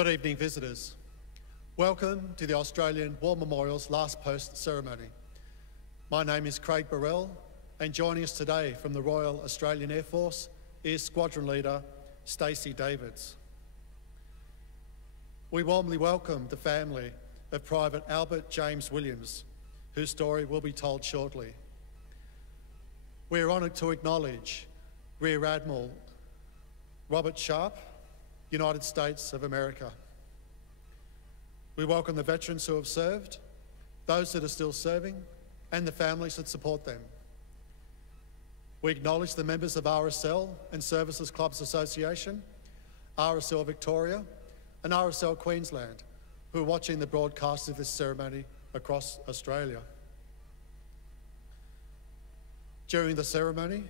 Good evening, visitors. Welcome to the Australian War Memorial's last post ceremony. My name is Craig Burrell, and joining us today from the Royal Australian Air Force is Squadron Leader Stacey Davids. We warmly welcome the family of Private Albert James Williams, whose story will be told shortly. We are honoured to acknowledge Rear Admiral Robert Sharp, United States of America. We welcome the veterans who have served, those that are still serving, and the families that support them. We acknowledge the members of RSL and Services Clubs Association, RSL Victoria, and RSL Queensland, who are watching the broadcast of this ceremony across Australia. During the ceremony,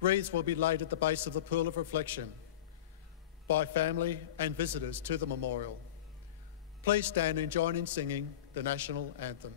wreaths will be laid at the base of the Pool of Reflection by family and visitors to the memorial. Please stand and join in singing the national anthem.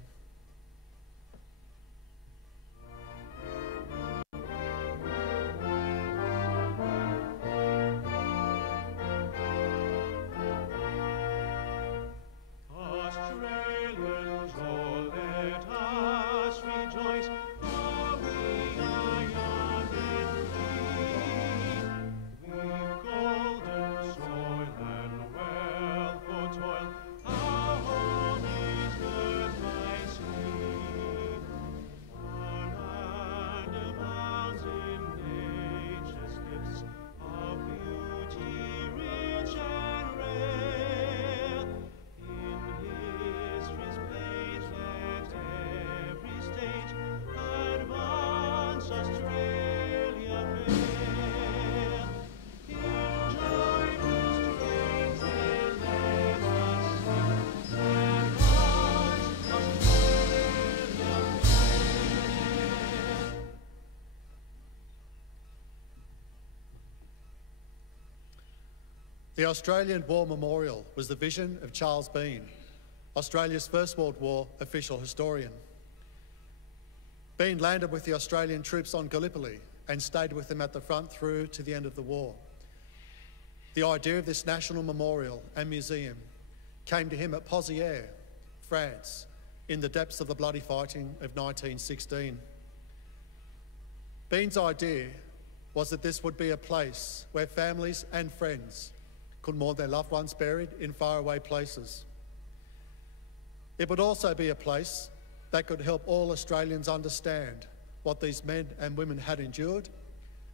The Australian War Memorial was the vision of Charles Bean, Australia's First World War official historian. Bean landed with the Australian troops on Gallipoli and stayed with them at the front through to the end of the war. The idea of this national memorial and museum came to him at Pozières, France, in the depths of the bloody fighting of 1916. Bean's idea was that this would be a place where families and friends could mourn their loved ones buried in faraway places. It would also be a place that could help all Australians understand what these men and women had endured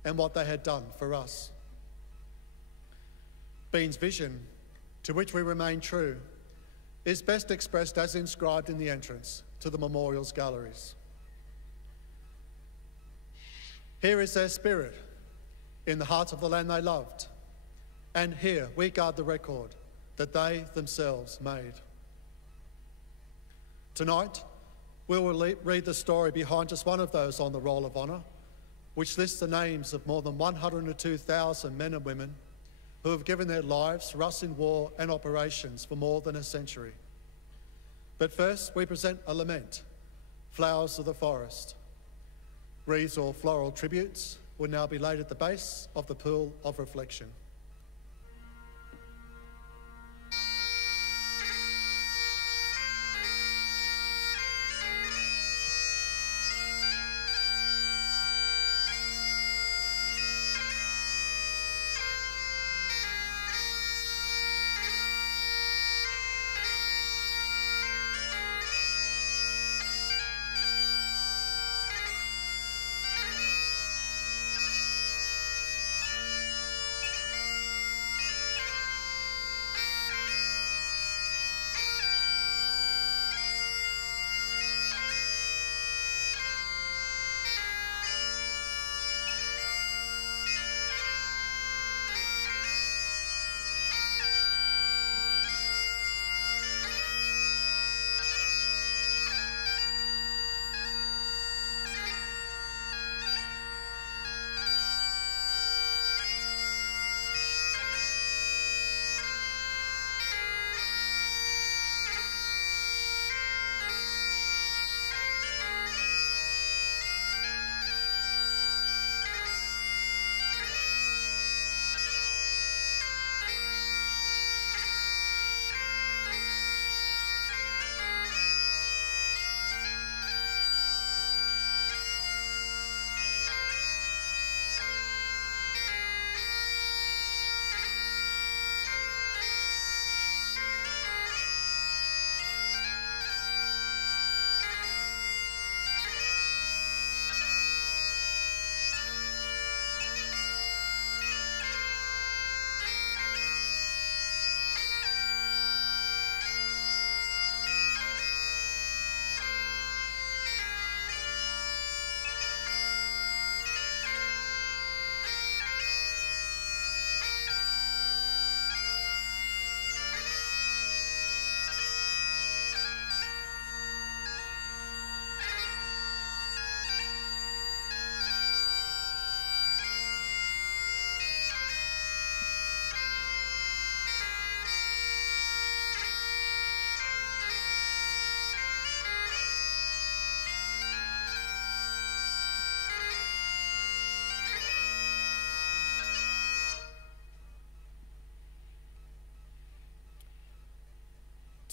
and what they had done for us. Bean's vision, to which we remain true, is best expressed as inscribed in the entrance to the memorial's galleries. Here is their spirit, in the heart of the land they loved, and here we guard the record that they themselves made. Tonight, we will read the story behind just one of those on the Roll of Honour, which lists the names of more than 102,000 men and women who have given their lives for us in war and operations for more than a century. But first, we present a lament, Flowers of the Forest. Wreaths or floral tributes will now be laid at the base of the Pool of Reflection.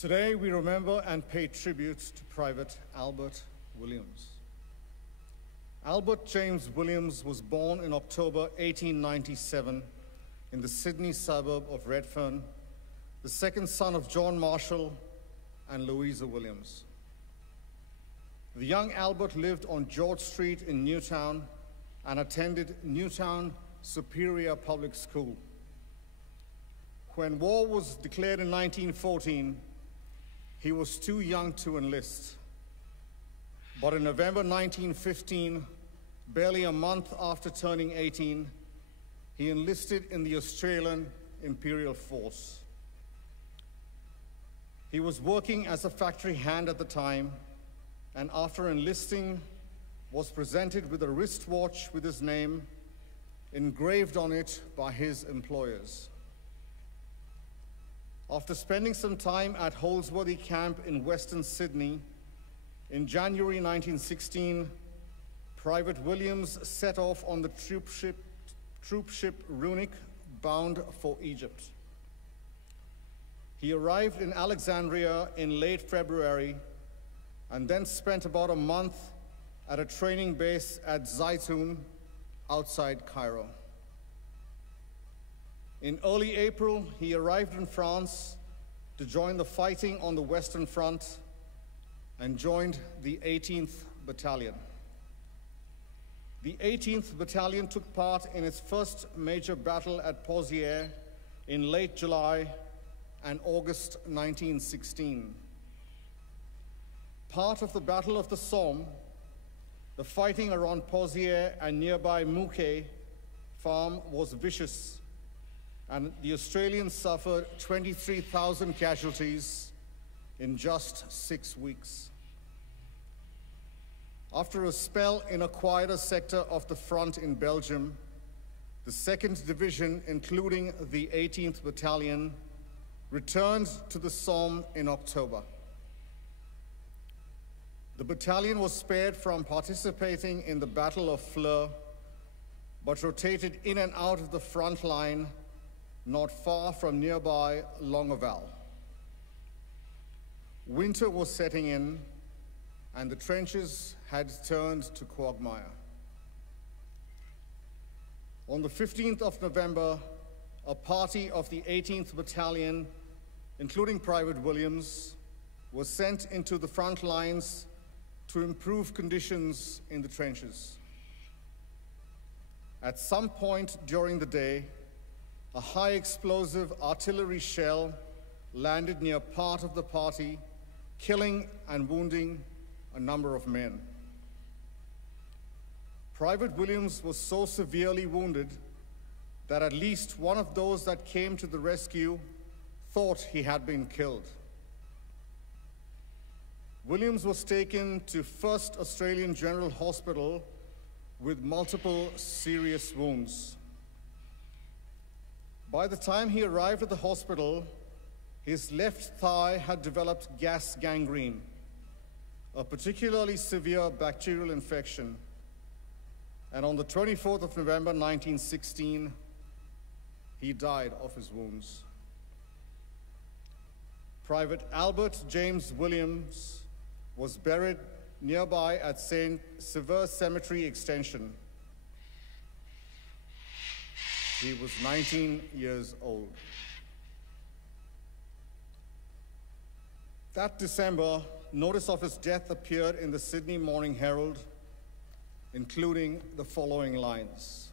Today, we remember and pay tribute to Private Albert Williams. Albert James Williams was born in October 1897 in the Sydney suburb of Redfern, the second son of John Marshall and Louisa Williams. The young Albert lived on George Street in Newtown and attended Newtown Superior Public School. When war was declared in 1914, he was too young to enlist. But in November 1915, barely a month after turning 18, he enlisted in the Australian Imperial Force. He was working as a factory hand at the time, and after enlisting, was presented with a wristwatch with his name engraved on it by his employers. After spending some time at Holsworthy Camp in Western Sydney, in January 1916, Private Williams set off on the troop ship Runic, bound for Egypt. He arrived in Alexandria in late February and then spent about a month at a training base at Zaytun outside Cairo. In early April, he arrived in France to join the fighting on the Western Front and joined the 18th Battalion. The 18th Battalion took part in its first major battle at Pozières in late July and August 1916. Part of the Battle of the Somme, the fighting around Pozières and nearby Mouquet farm was vicious, and the Australians suffered 23,000 casualties in just 6 weeks. After a spell in a quieter sector of the front in Belgium, the 2nd Division, including the 18th Battalion, returned to the Somme in October. The battalion was spared from participating in the Battle of Flers, but rotated in and out of the front line not far from nearby Longueval. Winter was setting in, and the trenches had turned to quagmire. On the 15th of November, a party of the 18th Battalion, including Private Williams, was sent into the front lines to improve conditions in the trenches. At some point during the day, a high-explosive artillery shell landed near part of the party, killing and wounding a number of men. Private Williams was so severely wounded that at least one of those that came to the rescue thought he had been killed. Williams was taken to 1st Australian General Hospital with multiple serious wounds. By the time he arrived at the hospital, his left thigh had developed gas gangrene, a particularly severe bacterial infection, and on the 24th of November 1916, he died of his wounds. Private Albert James Williams was buried nearby at St. Sever Cemetery Extension. He was 19 years old. That December, notice of his death appeared in the Sydney Morning Herald, including the following lines.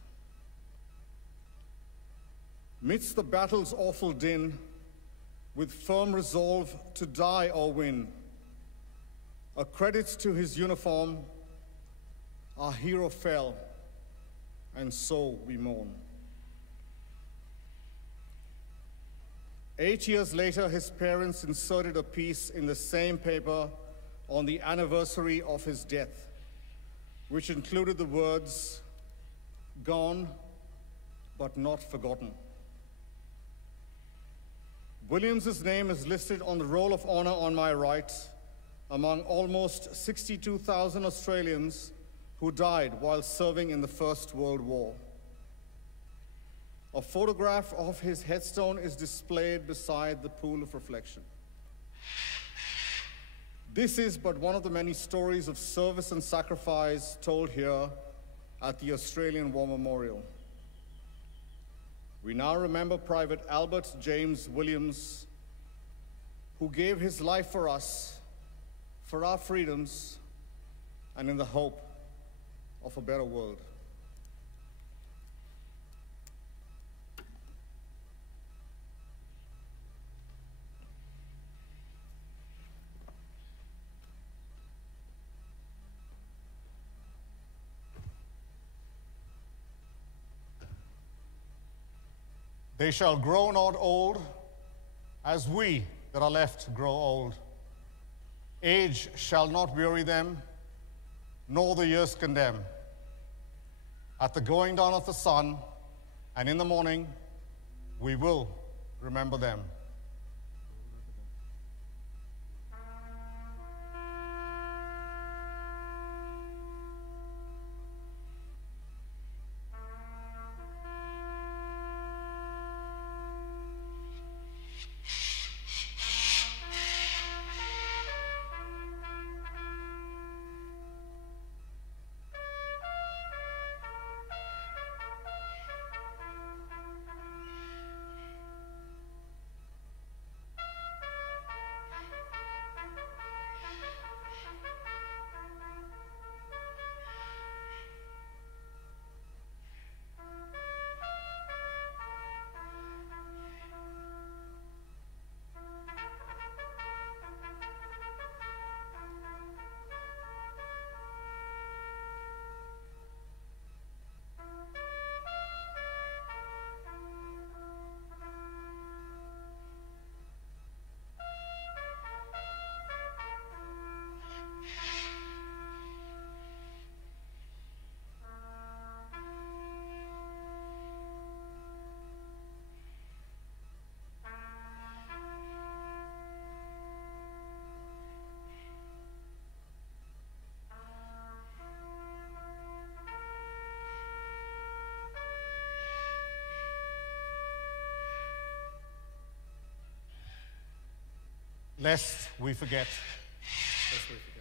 Midst the battle's awful din, with firm resolve to die or win, a credit to his uniform, our hero fell, and so we mourn. 8 years later, his parents inserted a piece in the same paper on the anniversary of his death, which included the words, "Gone, but not forgotten." Williams's name is listed on the Roll of Honor on my right, among almost 62,000 Australians who died while serving in the First World War. A photograph of his headstone is displayed beside the pool of reflection. This is but one of the many stories of service and sacrifice told here at the Australian War Memorial. We now remember Private Albert James Williams, who gave his life for us, for our freedoms, and in the hope of a better world. They shall grow not old, as we that are left grow old. Age shall not weary them, nor the years condemn. At the going down of the sun, and in the morning, we will remember them. Lest we forget. Lest we forget.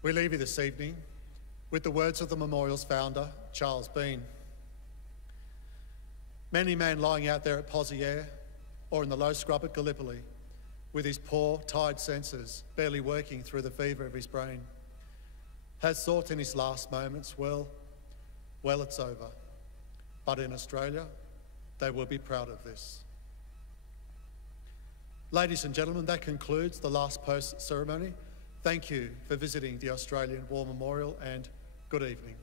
We leave you this evening with the words of the memorial's founder, Charles Bean. Many man lying out there at Pozieres or in the low scrub at Gallipoli with his poor, tired senses barely working through the fever of his brain has thought in his last moments, well, it's over. But in Australia, they will be proud of this. Ladies and gentlemen, that concludes the last post ceremony. Thank you for visiting the Australian War Memorial and good evening.